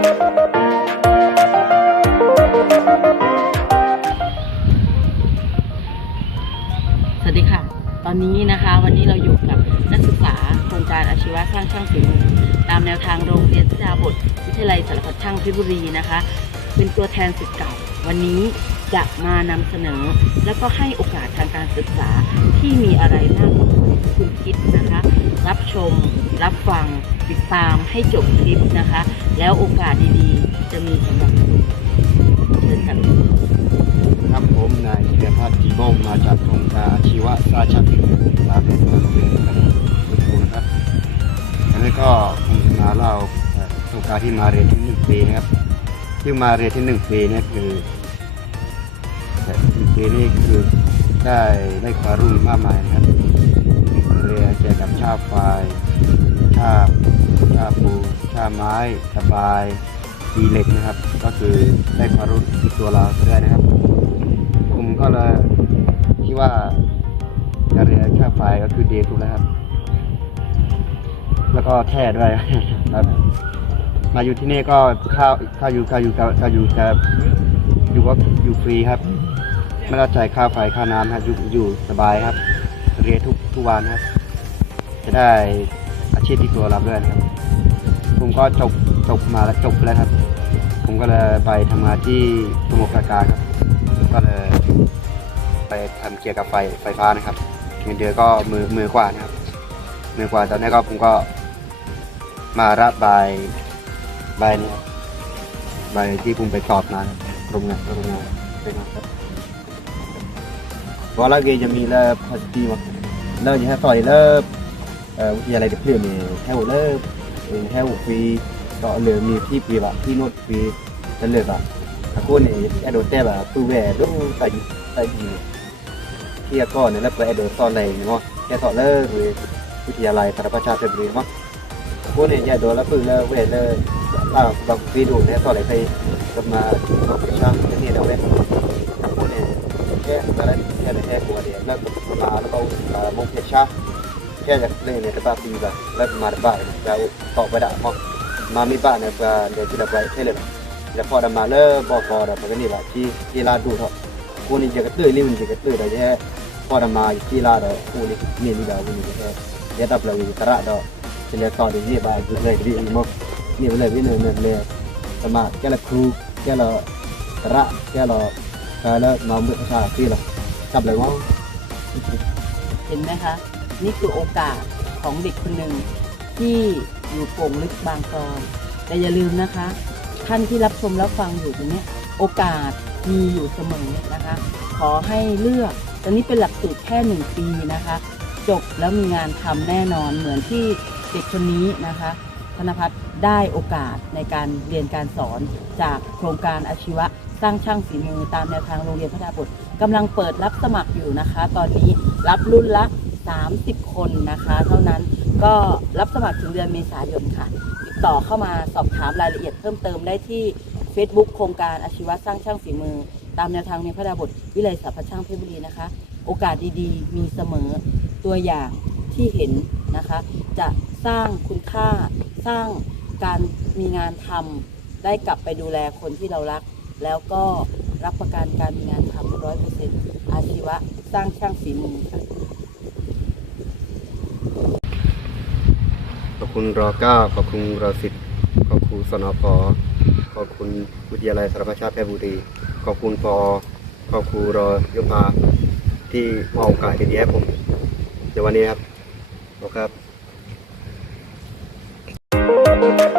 สวัสดีค่ะ ตอนนี้นะคะวันนี้เราอยู่กับนักศึกษาโครงการอาชีวะสร้างช่างฝีมือตามแนวทางโรงเรียนพิทยาบทวิทยาลัยสารพัดช่างพชรบุรีนะคะ เป็นตัวแทนสิทธิ์เก่า วันนี้จะมานำเสนอ แล้วก็ให้โอกาสทางการศึกษาที่มีอะไรมากกว่าที่คุณคิดนะคะ รับชม รับฟัง ติดตามให้จบคลิปนะคะ แล้วโอกาสดีๆ จะมีสำหรับคุณเชิญกันครับผมนายเกียพัฒน์จีบงมาจากโครงการอาชีวะราชพิธีสาเป็นโรงเรียนครับคุณครูนะครับอันนี้ก็คงจะมาเล่าโครงการที่มาเรียนที่หนึ่งปีนะครับที่มาเรียนที่หนึ่งปีนี่คือหนึ่งปีนี่คือได้ได้ความรู้มากมายนะครับเรียนเกี่ยวกับชาติไฟชาติ ชาปูชาไม้สบายดีเหล็กนะครับ ก็คือได้ความรู้ติดตัวเราได้วยนะครับ ผมก็เลยคิดว่าการเรียนค่าไฟก็คือเดทุกแล้วครับ แล้วก็แค่ด้วยครับ มาอยู่ที่นี่ก็ข้าวข้าวอยู่ข้าวอยู่ข้าวอยู่ครับอยู่ก็อยู่ฟรีครับไม่ต้องจ่ายค่าไฟค่าน้ำครับอยู่อยู่สบายครับ เรียนทุกทุกวันครับ จะได้ อาชีพที่ตัวรับด้วยนะครับ ผมก็จบจบมาแล้วจบแล้วครับ ผมก็เลยไปทำงานที่สมุทรปราการครับ ก็เลยไปทำเกี่ยวกับไฟไฟฟ้านะครับเงินเดือนก็มือมือกว่านะครับ มือกว่าตอนนี้ก็ผมก็มารับใบใบเนี้ใบที่ผมไปสอบมาครับโรงงานโรงงานไปนะครับเพราแล้วเกจะมีเลิกพอดีว่าเลิกยังให้ต่อยเลิกเอ่อ วิทยาลัยเด็กเพื่อนมีแค่หัวเลิกเองแค่หัวฟรีก็เหลือมีที่ปีแบบที่นวดฟรีจะเหลือแบบ aku ni ada hotel lah tu we tu tadi tadi ที่ก็เนี่ยแล้วไปเดอร์ตอนไหนเนาะแค่ตอนเลิกเลยวิทยาลัยสารพัดชาติเป็นเนาะพวกเนี่ยอย่าโดนแล้วพึ่งเลิกเว้ยเลิกอ่าบางวีดูเนี่ยตอนไหนไปกับมาบางช่างนี่เราเว้ยพวกเนี่ยแค่อะไรแค่แค่ตัวเดียวแล้วก็มาแล้วก็มงเพชรชา แค่จากเรื่องนี่ยตาปีแบบแล้วมาบ้านเราต่อไปได้มั้งมามีบ้านเนี่ยก็เดี๋ยวจะไปเท่เลยแล้วพอดมาเลอบอกพอดมันก็นี่แหละที่ที่ลาดูเถอะกูนี่จะกระตื้อนี่มันจะกระตื้อได้แค่พอดมาที่ลาดกูนี่นี่นี่ดาวนี่แค่เดี๋ยวตับเราอยู่ตระดอกจะเรียกต่อดีนี่บาเลยดีมั้งนี่เลยวินเนี่ยเลยสมาแกละครูแกละตระแกละกาละมาเมื่อชาที่เราจับเลยว่าเห็นไหมคะ นี่คือโอกาสของเด็กคนหนึ่งที่อยู่โป่งลึกบางกอนแต่อย่าลืมนะคะ ท่านที่รับชมรับฟังอยู่ตรงนี้โอกาสมีอยู่เสมอนะคะ ขอให้เลือกตอนนี้เป็นหลักสูตรแค่หนึ่งปีนะคะ จบแล้วมีงานทำแน่นอนเหมือนที่เด็กคนนี้นะคะธนพัฒน์ได้โอกาสในการเรียนการสอนจากโครงการอาชีวะสร้างช่างฝีมือตามแนวทางโรงเรียนพัฒนาบทกำลังเปิดรับสมัครอยู่นะคะ ตอนนี้รับรุ่นละ 30 คนนะคะ เท่านั้นก็รับสมัครถึงเดือนเมษายนค่ะ ติดต่อเข้ามาสอบถามรายละเอียดเพิ่มเติมได้ที่ Facebook โครงการอาชีวะสร้างช่างฝีมือ ตามแนวทางในพระดาบทวิไลสารพช่างเพชรบุรีนะคะ โอกาสดีๆ มีเสมอตัวอย่างที่เห็นนะคะ จะสร้างคุณค่าสร้างการมีงานทำได้กลับไปดูแลคนที่เรารัก แล้วก็รับประกันการมีงานทำร้อยเปอร์เซ็นต์อาชีวะ สร้างช่างฝีมือค่ะ ขอบ คุณรอเก้าขอบคุณรอสิบขอบคุณสนพขอบคุณวิทยาลัยสารพัดชาติแพรบุรี ขอบคุณปอขอบคุณรอยมพาที่มอบโอกาสดีๆให้ผมในวันนี้ครับขอบคุณครับ